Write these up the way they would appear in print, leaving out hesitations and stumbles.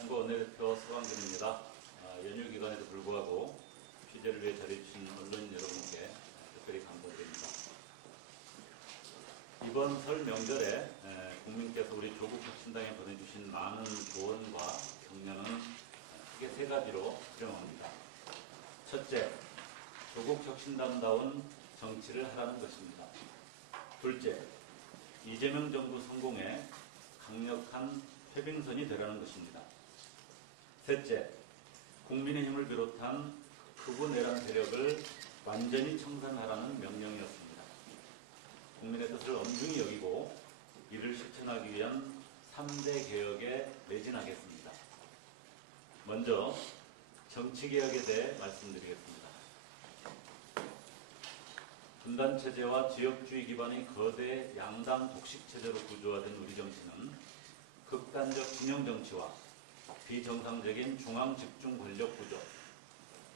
안녕하십니까. 원내대표 서강준입니다. 연휴 기간에도 불구하고 취재를 위해 자리해주신 언론 여러분께 특별히 감사드립니다. 이번 설 명절에 국민께서 우리 조국혁신당에 보내주신 많은 조언과 격려는 크게 세 가지로 수렴합니다. 첫째, 조국혁신당다운 정치를 하라는 것입니다. 둘째, 이재명 정부 성공에 강력한 패빙선이 되라는 것입니다. 셋째, 국민의힘을 비롯한 극우 내란 세력을 완전히 청산하라는 명령이었습니다. 국민의 뜻을 엄중히 여기고 이를 실천하기 위한 3대 개혁에 매진하겠습니다. 먼저 정치개혁에 대해 말씀드리겠습니다. 분단체제와 지역주의 기반의 거대 양당 독식체제로 구조화된 우리 정치는 극단적 진영정치와 비정상적인 중앙집중 권력 구조,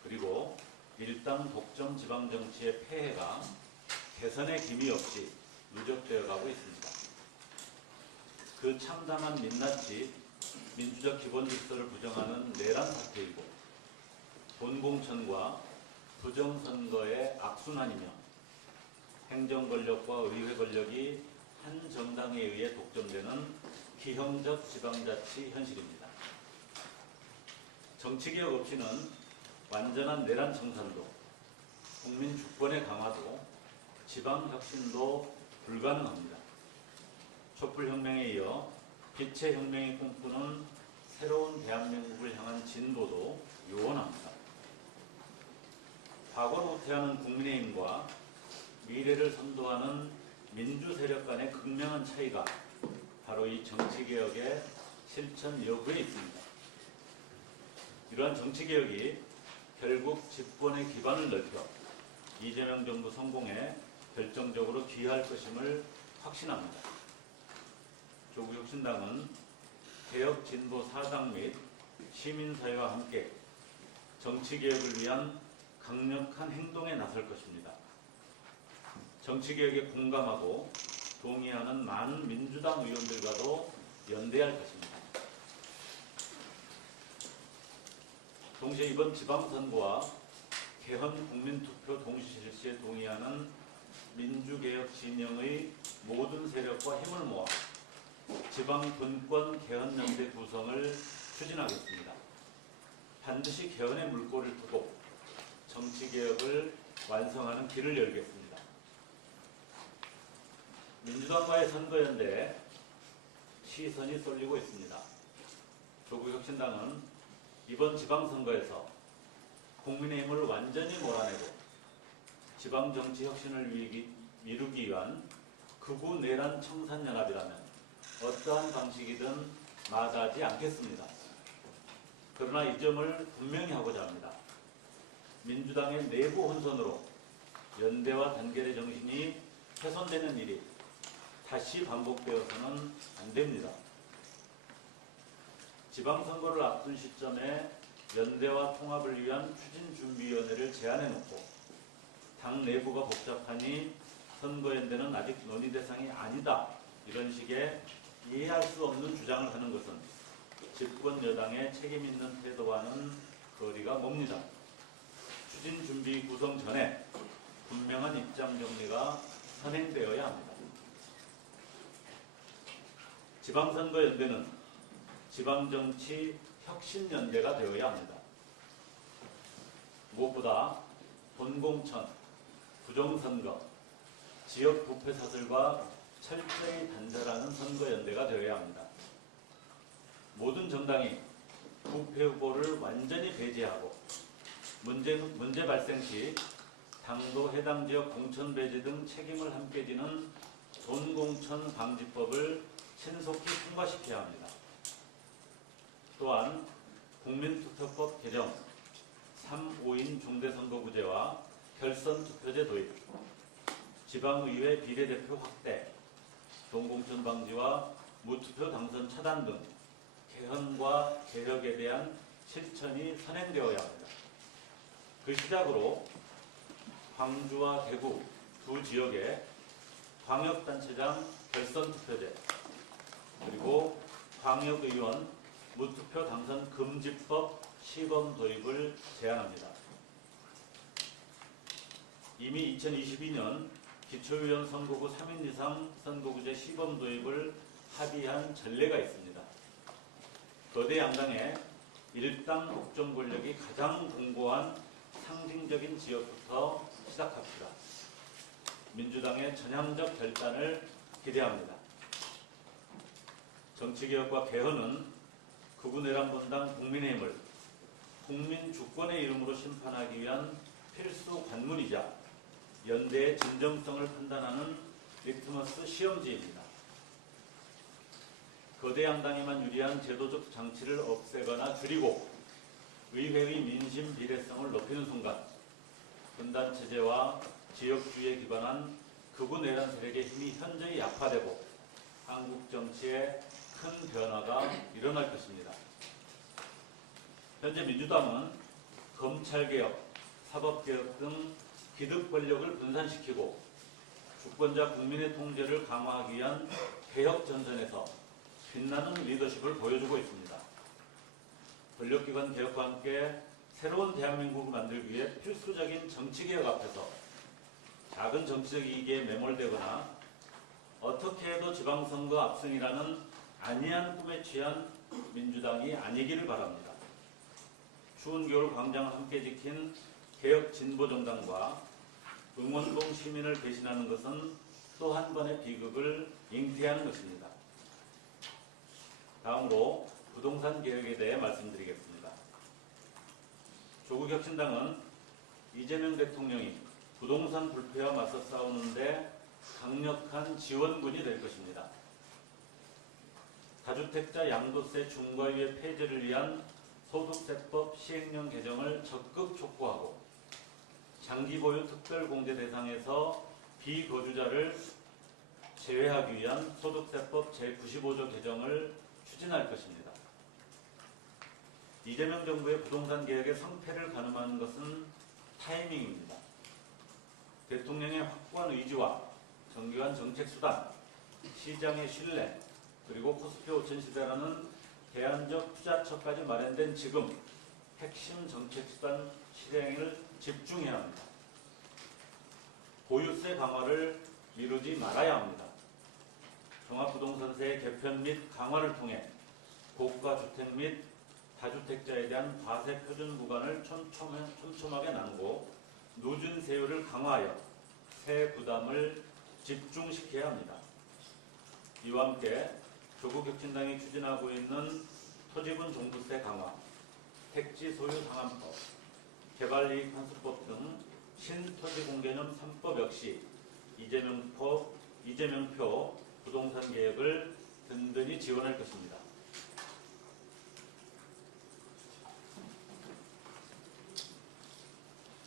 그리고 일당 독점 지방정치의 폐해가 개선의 기미 없이 누적되어 가고 있습니다. 그 참담한 민낯이 민주적 기본질서를 부정하는 내란 사태이고 본공천과 부정선거의 악순환이며 행정권력과 의회 권력이 한 정당에 의해 독점되는 기형적 지방자치 현실입니다. 정치개혁 없이는 완전한 내란 청산도, 국민 주권의 강화도, 지방혁신도 불가능합니다. 촛불혁명에 이어 빛의 혁명이 꿈꾸는 새로운 대한민국을 향한 진보도 요원합니다. 과거를 후퇴하는 국민의힘과 미래를 선도하는 민주세력 간의 극명한 차이가 바로 이 정치개혁의 실천 여부에 있습니다. 이러한 정치개혁이 결국 집권의 기반을 넓혀 이재명 정부 성공에 결정적으로 기여할 것임을 확신합니다. 조국혁신당은 개혁 진보 사당 및 시민사회와 함께 정치개혁을 위한 강력한 행동에 나설 것입니다. 정치개혁에 공감하고 동의하는 많은 민주당 의원들과도 연대할 것입니다. 동시에 이번 지방선거와 개헌 국민투표 동시 실시에 동의하는 민주개혁 진영의 모든 세력과 힘을 모아 지방분권 개헌연대 구성을 추진하겠습니다. 반드시 개헌의 물꼬를 트고 정치개혁을 완성하는 길을 열겠습니다. 민주당과의 선거연대에 시선이 쏠리고 있습니다. 조국혁신당은 이번 지방선거에서 국민의힘을 완전히 몰아내고 지방정치 혁신을 이루기 위한 극우 내란 청산연합이라면 어떠한 방식이든 마다하지 않겠습니다. 그러나 이 점을 분명히 하고자 합니다. 민주당의 내부 혼선으로 연대와 단결의 정신이 훼손되는 일이 다시 반복되어서는 안 됩니다. 지방선거를 앞둔 시점에 연대와 통합을 위한 추진준비위원회를 제안해놓고 당 내부가 복잡하니 선거연대는 아직 논의 대상이 아니다, 이런 식의 이해할 수 없는 주장을 하는 것은 집권 여당의 책임 있는 태도와는 거리가 멉니다. 추진준비 구성 전에 분명한 입장 정리가 선행되어야 합니다. 지방선거연대는 지방정치 혁신연대가 되어야 합니다. 무엇보다 본공천, 부정선거, 지역 부패 사슬과 철저히 단절하는 선거연대가 되어야 합니다. 모든 정당이 부패 후보를 완전히 배제하고 문제 발생 시 당도 해당 지역 공천 배제 등 책임을 함께 지는 돈공천 방지법을 신속히 통과시켜야 합니다. 또한 국민투표법 개정, 3-5인 중대선거구제와 결선투표제 도입, 지방의회 비례대표 확대, 돈공천 방지와 무투표 당선 차단 등 개헌과 개혁에 대한 실천이 선행되어야 합니다. 그 시작으로 광주와 대구 두 지역에 광역단체장 결선투표제, 그리고 광역의원 무투표 당선 금지법 시범 도입을 제안합니다. 이미 2022년 기초의원 선거구 3인 이상 선거구제 시범 도입을 합의한 전례가 있습니다. 거대 양당의 일당 독점 권력이 가장 공고한 상징적인 지역부터 시작합시다. 민주당의 전향적 결단을 기대합니다. 정치개혁과 개헌은 극우 내란분당 국민의힘을 국민 주권의 이름으로 심판하기 위한 필수 관문이자 연대의 진정성을 판단하는 리트머스 시험지입니다. 거대 양당에만 유리한 제도적 장치를 없애거나 줄이고 의회의 민심 비례성을 높이는 순간 분단체제와 지역주의에 기반한 극우 내란 세력의 힘이 현저히 약화되고 한국 정치에 큰 변화가 일어날 것입니다. 현재 민주당은 검찰개혁, 사법개혁 등 기득 권력을 분산시키고 주권자 국민의 통제를 강화하기 위한 개혁 전선에서 빛나는 리더십을 보여주고 있습니다. 권력기관 개혁과 함께 새로운 대한민국을 만들기 위해 필수적인 정치개혁 앞에서 작은 정치적 이익에 매몰되거나 어떻게 해도 지방선거 압승이라는 안이한 꿈에 취한 민주당이 아니기를 바랍니다. 추운 겨울 광장을 함께 지킨 개혁 진보정당과 응원봉 시민을 배신하는 것은 또 한 번의 비극을 잉태하는 것입니다. 다음으로 부동산 개혁에 대해 말씀드리겠습니다. 조국혁신당은 이재명 대통령이 부동산 불패와 맞서 싸우는데 강력한 지원군이 될 것입니다. 다주택자 양도세 중과유예 폐지를 위한 소득세법 시행령 개정을 적극 촉구하고 장기보유 특별공제 대상에서 비거주자를 제외하기 위한 소득세법 제95조 개정을 추진할 것입니다. 이재명 정부의 부동산 개혁의 성패를 가늠하는 것은 타이밍입니다. 대통령의 확고한 의지와 정교한 정책 수단, 시장의 신뢰, 그리고 코스피 5천 시대라는 대안적 투자처까지 마련된 지금 핵심 정책 수단 실행을 집중해야 합니다. 보유세 강화를 미루지 말아야 합니다. 종합부동산세 개편 및 강화를 통해 고가 주택 및 다주택자에 대한 과세 표준 구간을 촘촘하게 나누고 누진세율을 강화하여 세 부담을 집중시켜야 합니다. 이와 함께 조국혁신당이 추진하고 있는 토지분 종부세 강화, 택지 소유 상한법, 개발이익 환수법 등 신토지 공개념 3법 역시 이재명표 부동산 개혁을 든든히 지원할 것입니다.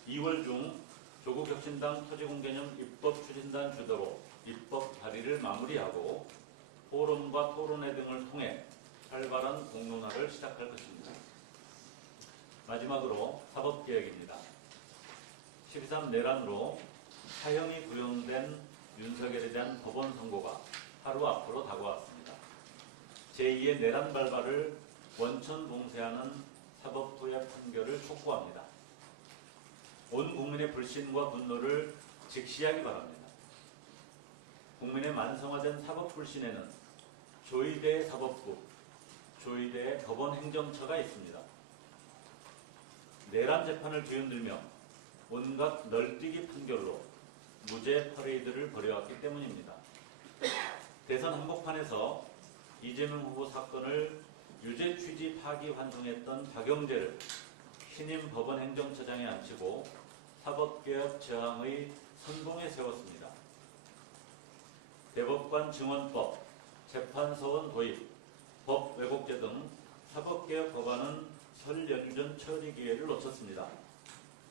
(2월) 중 조국혁신당 토지공개념 입법 추진단 주도로 입법 발의를 마무리하고 포럼과 토론회 등을 통해 활발한 공론화를 시작할 것입니다. 마지막으로 사법개혁입니다. 12.3 내란으로 사형이 구형된 윤석열에 대한 법원 선고가 하루 앞으로 다가왔습니다. 제2의 내란 발발을 원천 봉쇄하는 사법부의 판결을 촉구합니다. 온 국민의 불신과 분노를 직시하기 바랍니다. 국민의 만성화된 사법 불신에는 조의대 사법부, 조의대 법원행정처가 있습니다. 내란 재판을 뒤흔들며 온갖 널뛰기 판결로 무죄 퍼레이드를 벌여왔기 때문입니다. 대선 한복판에서 이재명 후보 사건을 유죄 취지 파기 환송했던 박영재를 신임 법원행정처장에 앉히고 사법개혁 저항의 선봉에 세웠습니다. 대법관 증언법, 재판서원 도입, 법 왜곡죄 등 사법개혁 법안은 설 연휴 처리 기회를 놓쳤습니다.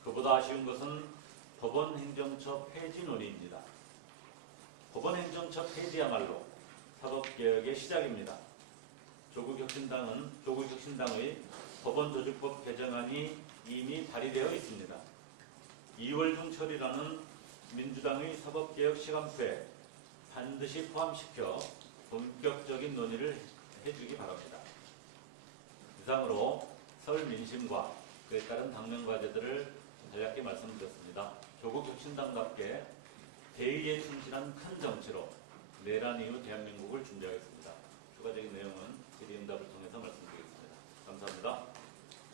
그보다 아쉬운 것은 법원행정처 폐지 논의입니다. 법원행정처 폐지야말로 사법개혁의 시작입니다. 조국혁신당의 법원조직법 개정안이 이미 발의되어 있습니다. 2월 중 처리라는 민주당의 사법개혁 시간표에 반드시 포함시켜 본격적인 논의를 해주기 바랍니다. 이상으로 서울 민심과 그에 따른 당면 과제들을 간략히 말씀드렸습니다. 조국 혁신당답게 대의에 충실한 큰 정치로 내란 이후 대한민국을 준비하겠습니다.